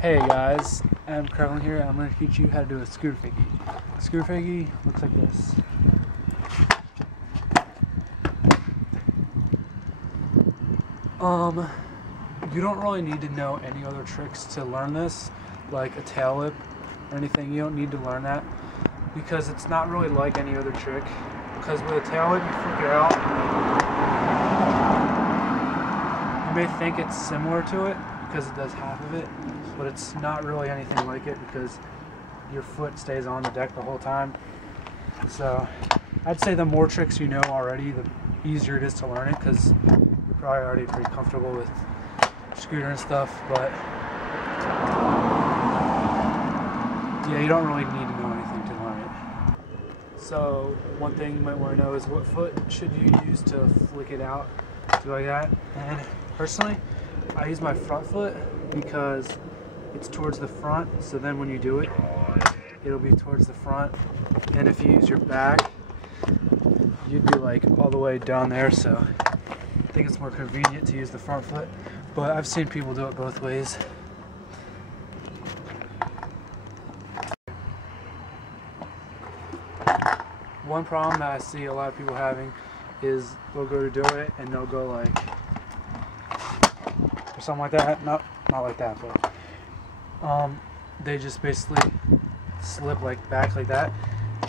Hey guys, I'm Kevin here. I'm going to teach you how to do a scooter fakie. Scooter fakie looks like this. You don't really need to know any other tricks to learn this, like a tail whip or anything. You don't need to learn that because it's not really like any other trick. Because with a tail whip, you flick it out. You may think it's similar to it because it does half of it, but it's not really anything like it because your foot stays on the deck the whole time. So I'd say the more tricks you know already, the easier it is to learn it because you're probably already pretty comfortable with scooter and stuff, but yeah, you don't really need to know anything to learn it. So one thing you might want to know is what foot should you use to flick it out, do like that. And personally, I use my front foot because it's towards the front, so then when you do it, it'll be towards the front. And if you use your back, you'd be like all the way down there, so I think it's more convenient to use the front foot. But I've seen people do it both ways. One problem that I see a lot of people having is they'll go to do it and they'll go like, or something like that. Not like that, but they just basically slip like back like that,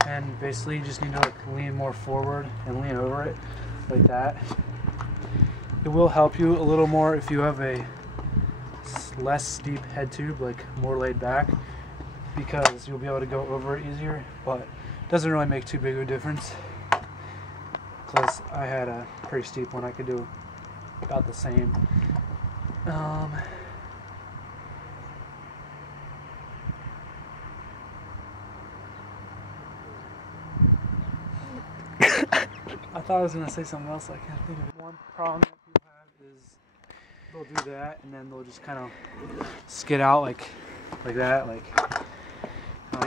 and basically you just need to like lean more forward and lean over it like that. It will help you a little more if you have a less steep head tube, like more laid back, because you'll be able to go over it easier, but it doesn't really make too big of a difference because I had a pretty steep one. I could do about the same. I thought I was going to say something else. I can't think of it. One problem that people have is they'll do that and then they'll just kind of skid out like that, like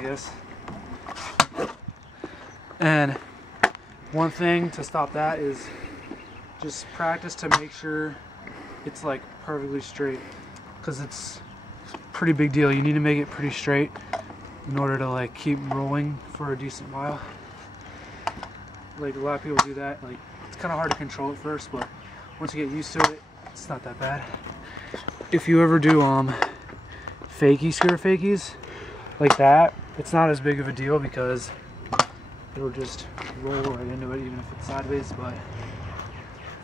this. And one thing to stop that is just practice to make sure it's like perfectly straight, because it's a pretty big deal. You need to make it pretty straight in order to like keep rolling for a decent while. Like a lot of people do that. Like it's kind of hard to control at first, but once you get used to it, it's not that bad. If you ever do scooter fakies like that, it's not as big of a deal because it'll just roll right into it even if it's sideways. But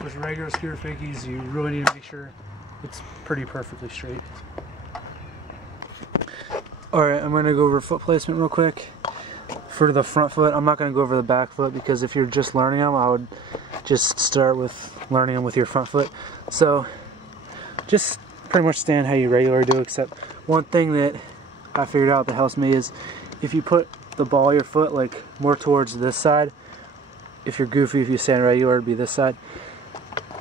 with regular scooter fakies, you really need to make sure it's pretty perfectly straight. Alright, I'm going to go over foot placement real quick. For the front foot, I'm not going to go over the back foot because if you're just learning them, I would just start with learning them with your front foot. So just pretty much stand how you regularly do, except one thing that I figured out that helps me is if you put the ball of your foot like more towards this side. If you're goofy, if you stand regular, it'd be this side.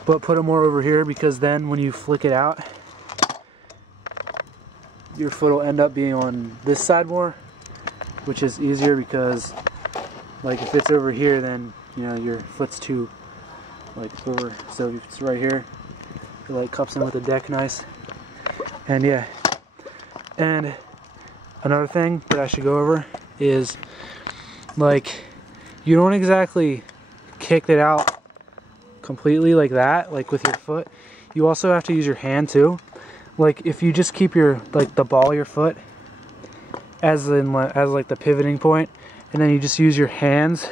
But put it more over here, because then when you flick it out, your foot will end up being on this side more, which is easier because like if it's over here, then you know your foot's too like over. So if it's right here, it like cups in with the deck nice. And yeah, and another thing that I should go over is like you don't exactly kick it out completely like that, like with your foot. You also have to use your hand too. Like if you just keep your like the ball of your foot as like the pivoting point, and then you just use your hands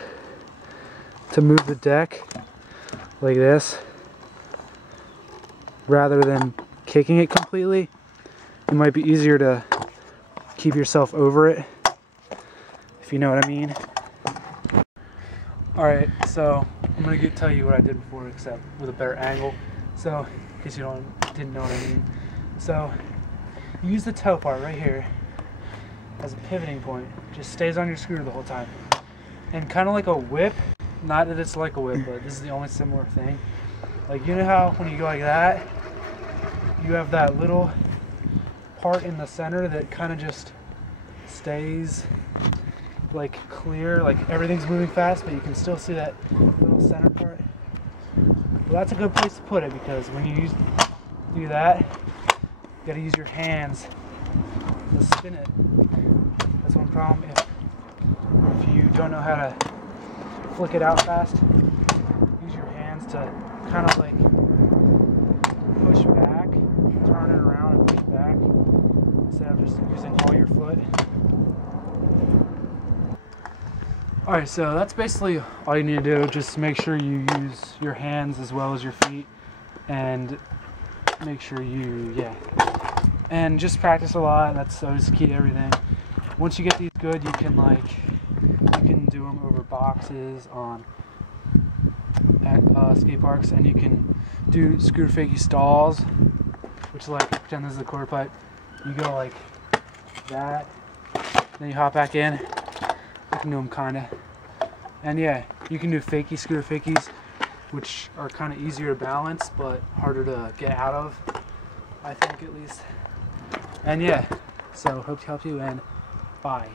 to move the deck like this rather than kicking it completely, it might be easier to keep yourself over it, if you know what I mean. Alright, so I'm going to tell you what I did before, except with a better angle, so in case you didn't know what I mean. So you use the toe part right here as a pivoting point. Just stays on your scooter the whole time. And kind of like a whip, not that it's like a whip, but this is the only similar thing. Like you know how when you go like that, you have that little part in the center that kind of just stays like clear, like everything's moving fast, but you can still see that little center part. Well, that's a good place to put it, because when you do that, you gotta use your hands to spin it. That's one problem. If you don't know how to flick it out fast, use your hands to kind of like push back, turn it around and push back instead of just using all your foot. Alright, so that's basically all you need to do. Just make sure you use your hands as well as your feet, and make sure and just practice a lot. That's always key to everything. Once you get these good, you can do them over boxes at skate parks, and you can do Scooter Fakie stalls, which is like, pretend this is a quarter pipe. You go like that, then you hop back in. You can do them kinda. And yeah, you can do fakie Scooter Fakies, which are kind of easier to balance but harder to get out of, I think, at least. And yeah, so hope to help you, and bye.